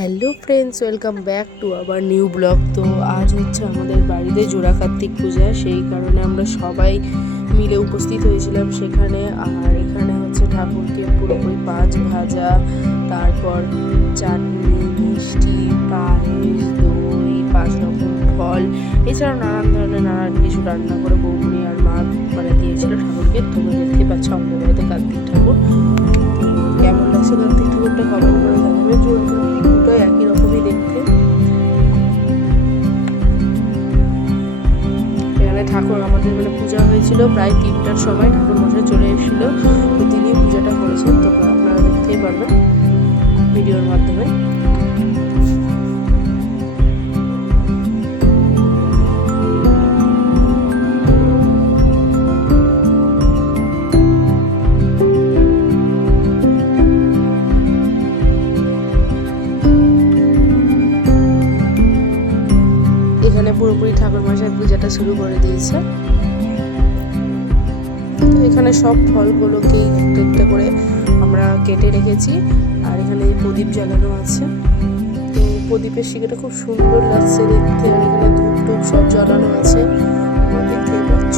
Hello friends, welcome back to our new blog. তো আজ হচ্ছে আমাদের বাড়িতে জোড়া কার্তিক পূজা, সেই কারণে আমরা সবাই মিলে উপস্থিত হয়েছিলাম সেখানে। আর এখানে হচ্ছে ঠাকুরকে পুরোপুরি পাঁচ ভাজা, তারপর চাটনি, মিষ্টি, পায়েস, দই, 5 রকম ফল, এছাড়াও নানান কিছু রান্না করে বৌমনি আর মা দিয়েছিল ঠাকুরকে। তোমরা দেখতে পাচ্ছ আমাদের বাড়িতে কার্তিক ঠাকুর। তো কেমন লাগছে কার্তিক ঠাকুরটা কমেন্ট করে জানাবে। দুটো একই রকমই দেখতে। এখানে ঠাকুর আমাদের পূজা হয়েছিল প্রায় 3টার সময়। ঠাকুর মশাই চলে এসেছিল, তো তিনি পূজাটা করেছেন। তোমরা আপনারা দেখতেই পারবেন ভিডিওর মাধ্যমে। এখানে পুরোপুরি ঠাকুর মশাই পূজাটা শুরু করে দিয়েছে। তো এখানে সব ফলগুলোকে একটা একটা করে আমরা কেটে রেখেছি। আর এখানে প্রদীপ জ্বালানো আছে। তো প্রদীপের শিখাটা খুব সুন্দর লাগছে দেখতে। আর এখানে ধূপ টুপ সব জ্বালানো আছে, দেখতেই পাচ্ছ।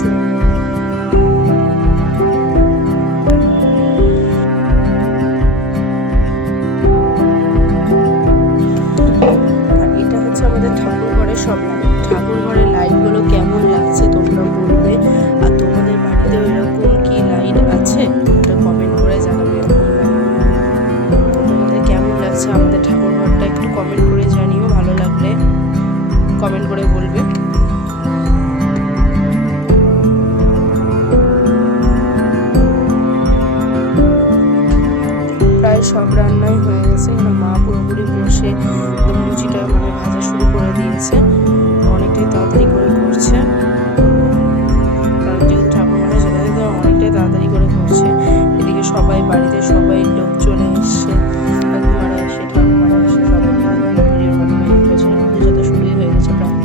আর এটা হচ্ছে আমাদের ঠাকুর ঘরের সব লাইট। ঠাকুর ঘরের লাইটগুলো কেমন লাগছে তোমরা বলবে। আর তোমাদের বাড়িতে এরকম কি লাইট আছে তোমরা কমেন্ট করে জানাবে। তোমাদের কেমন লাগছে আমাদের ঠাকুর ঘরটা একটু কমেন্ট করে জানিও, ভালো লাগলে কমেন্ট করে বলবে। প্রায় সব রান্নাই হয়ে গেছে। মা পুরোপুরি বসে লুচিটা ভাজা শুরু করে দিয়েছে। অনেকটাই তাড়াতাড়ি করে করছে, কারণ যেহেতু ঠাকুর মশাই সেটা তো অনেকটাই তাড়াতাড়ি করে করছে। এদিকে সবাই বাড়িতে সবাই লোক চলে এসছে, কাকিমারা এসে ঠাকুমারা এসে সবাই ভিডিওর মাধ্যমে দেখেছে। পুজো তো শুরুই হয়ে গেছে প্রায়।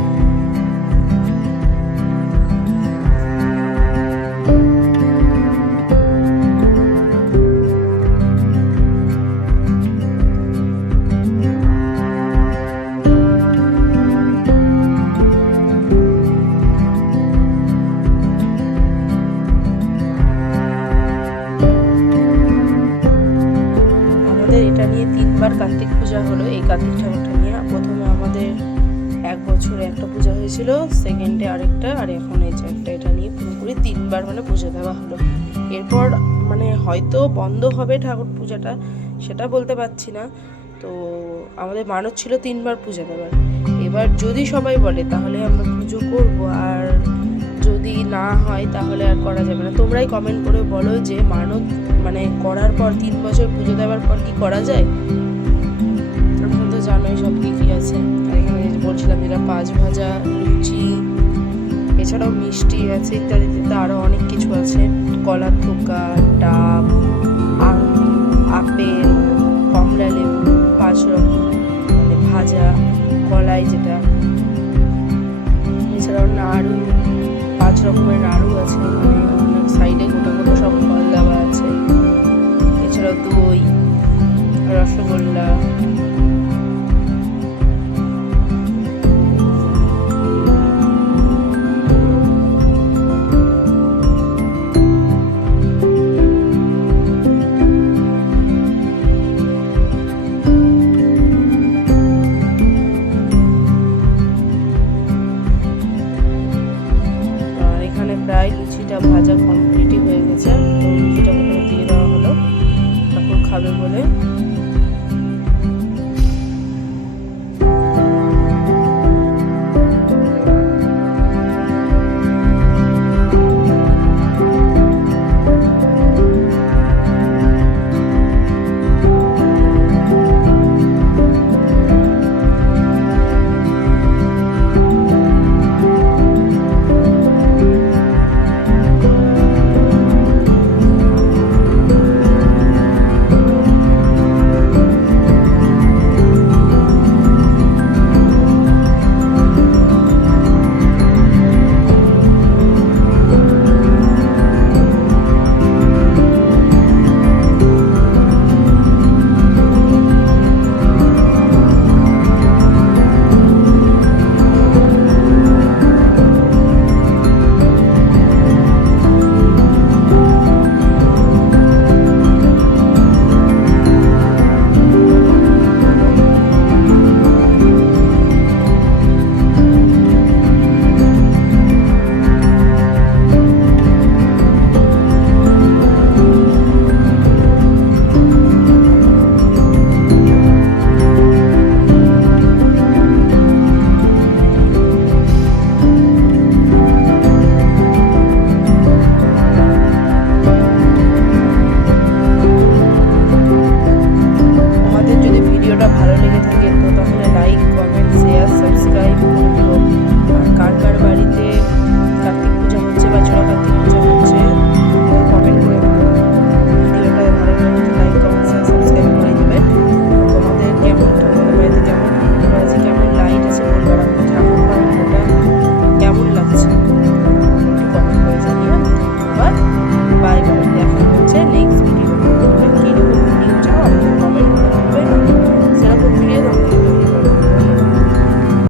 এটা নিয়ে 3বার কার্তিক পূজা হলো। এই কার্তিক ঠাকুরটা নিয়ে প্রথমে আমাদের 1 বছরে একটা পূজা হয়েছিল, সেকেন্ডে আরেকটা, আর এখন এই যে একটা। এটা নিয়ে পুরোপুরি 3বার পুজো দেওয়া হলো। এরপর হয়তো বন্ধ হবে ঠাকুর পূজাটা, সেটা বলতে পারছি না। তো আমাদের মানত ছিল 3বার পূজা দেওয়ার। এবার যদি সবাই বলে তাহলে আমরা পুজো করব, আর যদি না হয় তাহলে আর করা যাবে না। তোমরাই কমেন্ট করে বলো যে মানত করার পর 3 বছর পুজো দেওয়ার পর কি করা যায়। তোমরা তো জানোই সব কি আছে। আর এখানে বলছিলাম যেটা 5 ভাজা, লুচি, এছাড়াও মিষ্টি আছে ইত্যাদিতে আরও অনেক কিছু আছে। কলার থোকা, ডাব, আপেল, কমলা লেবু, 5 রকম ভাজা, কলাই যেটা, এছাড়াও নাড়ু, 5 রকমের নাড়ু আছে। সাইডে গোটা গোটা সব ফল দেওয়া আছে। এছাড়াও দই, রসগোল্লা,